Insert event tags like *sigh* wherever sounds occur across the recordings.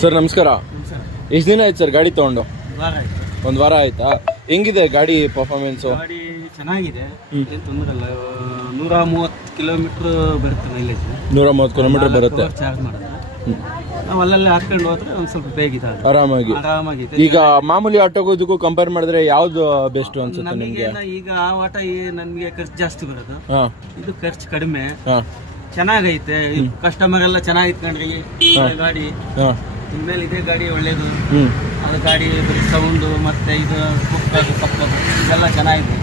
Sir ನಮಸ್ಕಾರ. ಎಷ್ಟು ದಿನ ಆಯ್ತು ಸರ್ ಗಾಡಿ ತೊಗೊಂಡು? ಒಂದು ವಾರ ಆಯ್ತಾ. ಹೆಂಗಿದೆ ಗಾಡಿ ಪರ್ಫಾರ್ಮೆನ್ಸು ಗಾಡಿ ಚೆನ್ನಾಗಿದೆ. ಏನು ತೊಂದರೆ ಇಲ್ಲ. ನೂರ ಮೂವತ್ತು ಕಿಲೋಮೀಟ್ರ್ ಬರುತ್ತೆ ಮೈಲೇಜ್ ನೂರ ಮೂವತ್ತು ಕಿಲೋಮೀಟರ್ ಬರುತ್ತೆ. ಚಾರ್ಜ್ ಮಾಡಿದ್ರೆ ನಾವು ಅಲ್ಲಲ್ಲೇ ಹಾಕೊಂಡು ಹೋದ್ರೆ ಒಂದು ಸ್ವಲ್ಪ ಬೇಗ ಇದಾಗುತ್ತೆ. ಆರಾಮಾಗಿ. ಆರಾಮಾಗಿದೆ ಈಗ ಮಾಮೂಲಿ ಆಟೋಗೂ ಇದಕ್ಕೂ ಕಂಪೇರ್ ಮಾಡಿದ್ರೆ ಯಾವ್ದು ಬೆಸ್ಟ್ ಅನ್ಸುತ್ತೆ ನಮಗೆ? ಈಗ ಆ ಆಟ ನನಗೆ ಖರ್ಚು ಜಾಸ್ತಿ ಬರೋದು. ಇದು ಖರ್ಚು ಕಡಿಮೆ. ಚೆನ್ನಾಗೈತೆ. ಕಸ್ಟಮರ್ ಎಲ್ಲ ಚೆನ್ನಾಗಿತ್ತು ಒಳ್ಳೆ ಗಾಡಿ. ಇನ್ಮೇಲೆ ಇದೇ ಗಾಡಿ ಒಳ್ಳೇದು. ಅದು ಗಾಡಿ ಸೌಂಡು ಮತ್ತೆ ಇದು ಕುಕ್ಕದು ಕಪ್ಪದು ಇದೆಲ್ಲ ಚೆನ್ನಾಗಿದೆ.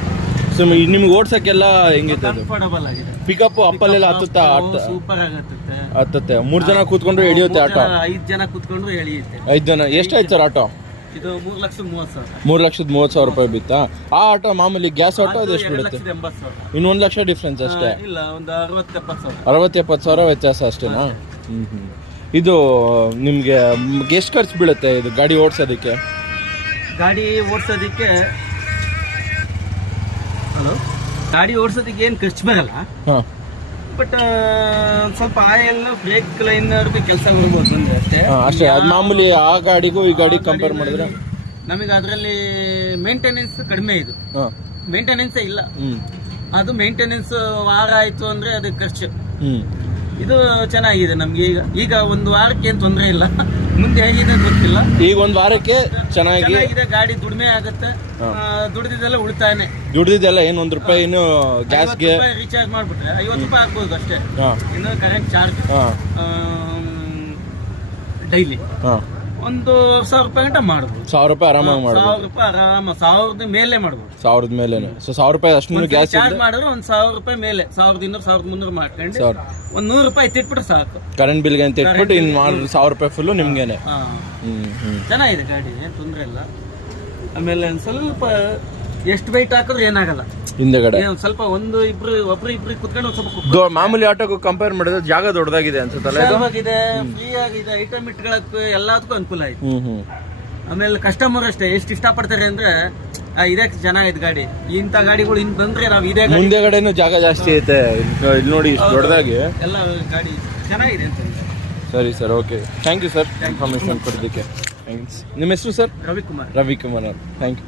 ಸೊ ನಿಮ್ಗೆ ಓಡ್ಸಕ್ಕೆಲ್ಲ ಹೆಂಗಿತ್ತು ಅದು? ಕಂಫರ್ಟಬಲ್ ಆಗಿದೆ. ಪಿಕಪ್ ಅಪ್ಪಲ್ಲೆಲ್ಲ ಹತ್ತುತ್ತಾ? ಆಟ ಸೂಪರ್ ಆಗತ್ತೆ ಹತ್ತತ್ತೆ. ಮೂರು ಜನ ಕೂತ್ಕೊಂಡ್ರೆ ಹಿಡಿಯುತ್ತೆ ಆಟೋ. ಐದು ಜನ ಕೂತ್ಕೊಂಡ್ರೆ ಎಳಿಯುತ್ತೆ. ಐದು ಜನ. ಎಷ್ಟಾಯ್ತು ಸರ್ ಆಟೋ? ಇದು ಮೂರ್ ಲಕ್ಷ ಮೂವತ್ತು ಸಾವಿರ. ಮೂರು ಲಕ್ಷದ ಮೂವತ್ತು ಸಾವಿರ ರೂಪಾಯಿ ಬಿತ್ತಾ? ಆ ಆಟೋ ಮಾಮೂಲಿ ಗ್ಯಾಸ್ ಆಟೋ ಅದು ಎಷ್ಟು ಬಿಡುತ್ತೆ? ಲಕ್ಷದ ಇನ್ನು ಒಂದು ಲಕ್ಷ ಡಿಫ್ರೆನ್ಸ್ ಅಷ್ಟೇ. ಇಲ್ಲ ಒಂದು ಅರವತ್ತು ಎಪ್ಪತ್ತು ಸಾವಿರ. ಅರವತ್ತು ಎಪ್ಪತ್ತು ಸಾವಿರ ವ್ಯತ್ಯಾಸ ಅಷ್ಟೇನಾ? ಹ್ಞೂ ಹ್ಞೂ ಇದು ನಿಮಗೆ ಎಷ್ಟು ಖರ್ಚು ಬೀಳುತ್ತೆ ಇದು ಗಾಡಿ ಓಡಿಸೋದಕ್ಕೆ? ಗಾಡಿ ಓಡಿಸೋದಕ್ಕೆ ಹಲೋ? ಗಾಡಿ ಓಡಿಸೋದಕ್ಕೆ ಏನು ಖರ್ಚು ಬರಲ್ಲ. ಹಾಂ. ಬಟ್ ಸ್ವಲ್ಪ ಆಯಲ್ ಬ್ರೇಕ್ ಲೈನರ್ ಕೆಲಸ ಬರ್ಬೋದು ಅಂತ ಅಷ್ಟೇ. ಅಷ್ಟೇ. ಅದು ಮಾಮೂಲಿ ಆ ಗಾಡಿಗೂ ಈ ಗಾಡಿ ಕಂಪೇರ್ ಮಾಡಿದ್ರೆ? ನಮಗೆ ಅದರಲ್ಲಿ ಮೇಂಟೆನೆನ್ಸ್ ಕಡಿಮೆ ಇದು. ಮೇಂಟೆನೆನ್ಸೇ ಇಲ್ಲ. ಅದು ಮೇಂಟೆನೆನ್ಸ್ ವಾರ ಆಯಿತು ಅಂದರೆ ಅದಕ್ಕೆ ಖರ್ಚು. ಇದು ಚೆನ್ನಾಗಿದೆ ನಮ್ಗೆ ಈಗ. ಈಗ ಒಂದು ವಾರಕ್ಕೆ ಏನು ತೊಂದರೆ ಇಲ್ಲ. *laughs* ಮುಂದೆ ಹೇಗಿದೆ ಗೊತ್ತಿಲ್ಲ. ಈಗ ಒಂದು ವಾರಕ್ಕೆ ಚೆನ್ನಾಗಿ ಚೆನ್ನಾಗಿದೆ ಗಾಡಿ ದುಡಿಮೆ ಆಗುತ್ತೆ. ದುಡಿದಿದೆಲ್ಲ ದುಡಿದಿದ್ದೆಲ್ಲ ಉಳಿತಾಯನೆ ದುಡ್ದಿದ್ದೆಲ್ಲ ಏನು ಒಂದು ರೂಪಾಯಿ ಇನ್ನು ಗ್ಯಾಸ್ಗೆ ರೀಚಾರ್ಜ್ ಮಾಡ್ಬಿಟ್ರೆ ಐವತ್ತು ರೂಪಾಯಿ ಆಗ್ಬೋದು ಅಷ್ಟೇ. ಇನ್ನು ಕರೆಂಟ್ ಚಾರ್ಜ್ ಡೈಲಿ ಒಂದು ಸಾವಿರ ರೂಪಾಯಿ ಗಂಟ ಮಾಡ್ಬೋದು. ಸಾವಿರ ರೂಪಾಯಿ ಆರಾಮಾಗಿ ಮಾಡ್ಬೋದು. ಸಾವಿರ ರೂಪಾಯಿ ಆರಾಮ ಸಾವಿರದ ಮೇಲೆ ಮಾಡ್ಬೋದು. ಸಾವಿರದ ಮೇಲೆ ಸೊ ಸಾವಿರ ರೂಪಾಯಿ ಅಷ್ಟು ಗ್ಯಾಸ್ ಚಾರ್ಜ್ ಮಾಡಿದ್ರೆ ಒಂದು ಸಾವಿರ ರೂಪಾಯಿ ಮೇಲೆ ಸಾವಿರದ ಇನ್ನೂರು ಸಾವಿರದ ಮುನ್ನೂರು ಮಾಡ್ಕೊಂಡು ಸಾವಿರ. ಒಂದು ನೂರು ರೂಪಾಯಿ ತಿಟ್ಬಿಟ್ರೆ ಸಾಕು. ಕರೆಂಟ್ ಬಿಲ್ಗೆ ಅಂತ ಇಟ್ಬಿಟ್ಟು ಇನ್ನು ಮಾಡಿದ್ರೆ ಸಾವಿರ ರೂಪಾಯಿ ಫುಲ್ಲು ನಿಮ್ಗೇನೆ. ಚೆನ್ನಾಗಿದೆ ಗಾಡಿ ಏನು ತೊಂದರೆ ಇಲ್ಲ. ಆಮೇಲೆ ಒಂದು ಸ್ವಲ್ಪ ಎಷ್ಟು ವೈಟ್ ಹಾಕಿದ್ರೆ ಏನಾಗಲ್ಲ. ಹಿಂದೆಗಡೆ. ಏನು ಸ್ವಲ್ಪ ಒಂದು ಇಬ್ರು ಒಬ್ರು ಇಬ್ರು ಕುತ್ಕೊಂಡು ಒಂದ್ ಸ್ವಲ್ಪ ದೊ- ಮಾಮೂಲಿ ಆಟೋಗೂ ಕಂಪೇರ್ ಮಾಡಿದ್ರೆ ಜಾಗ ದೊಡ್ಡದಾಗಿದೆ ಅನ್ಸುತ್ತಲ್ಲ ಇದು? ಆಗಿದೆ ಫ್ರೀ ಆಗಿದೆ ಐಟಮ್ ಇಟ್ಕೊಳಕ್ಕೆ ಎಲ್ಲದಕ್ಕೂ ಅನುಕೂಲ ಆಯ್ತು. ಹ್ಮ್ ಹ್ಮ್. ಆಮೇಲೆ ಕಸ್ಟಮರ್ ಅಷ್ಟೇ ಎಷ್ಟು ಇಷ್ಟಪಡ್ತಾರೆ ಅಂದ್ರೆ ಆ, ಇದೇ ಚೆನ್ನಾಗಿದೆ ಗಾಡಿ. ಇಂಥ ಗಾಡಿಗಳು ಇನ್ ಬಂದ್ರೆ ನಾವು ಇದೇ ಗಾಡಿ ಮುಂದೆಗಡೆನೂ ಜಾಗ ಜಾಸ್ತಿ ಐತೆ. ಇಲ್ಲಿ ನೋಡಿ ಇಷ್ಟು ದೊಡ್ಡದಾಗಿ. ಎಲ್ಲ ಗಾಡಿ ಚೆನ್ನಾಗಿದೆ ಅಂತ ಸರಿ sir okay. Thank you sir information ಕೊಡೋದಕ್ಕೆ ಥ್ಯಾಂಕ್ಸ್ ನಿಮ್ಮ ಹೆಸರು ಸರ್ ರವಿಕುಮಾರ್. ರವಿಕುಮಾರ್ ಅವ್ರು. Thank you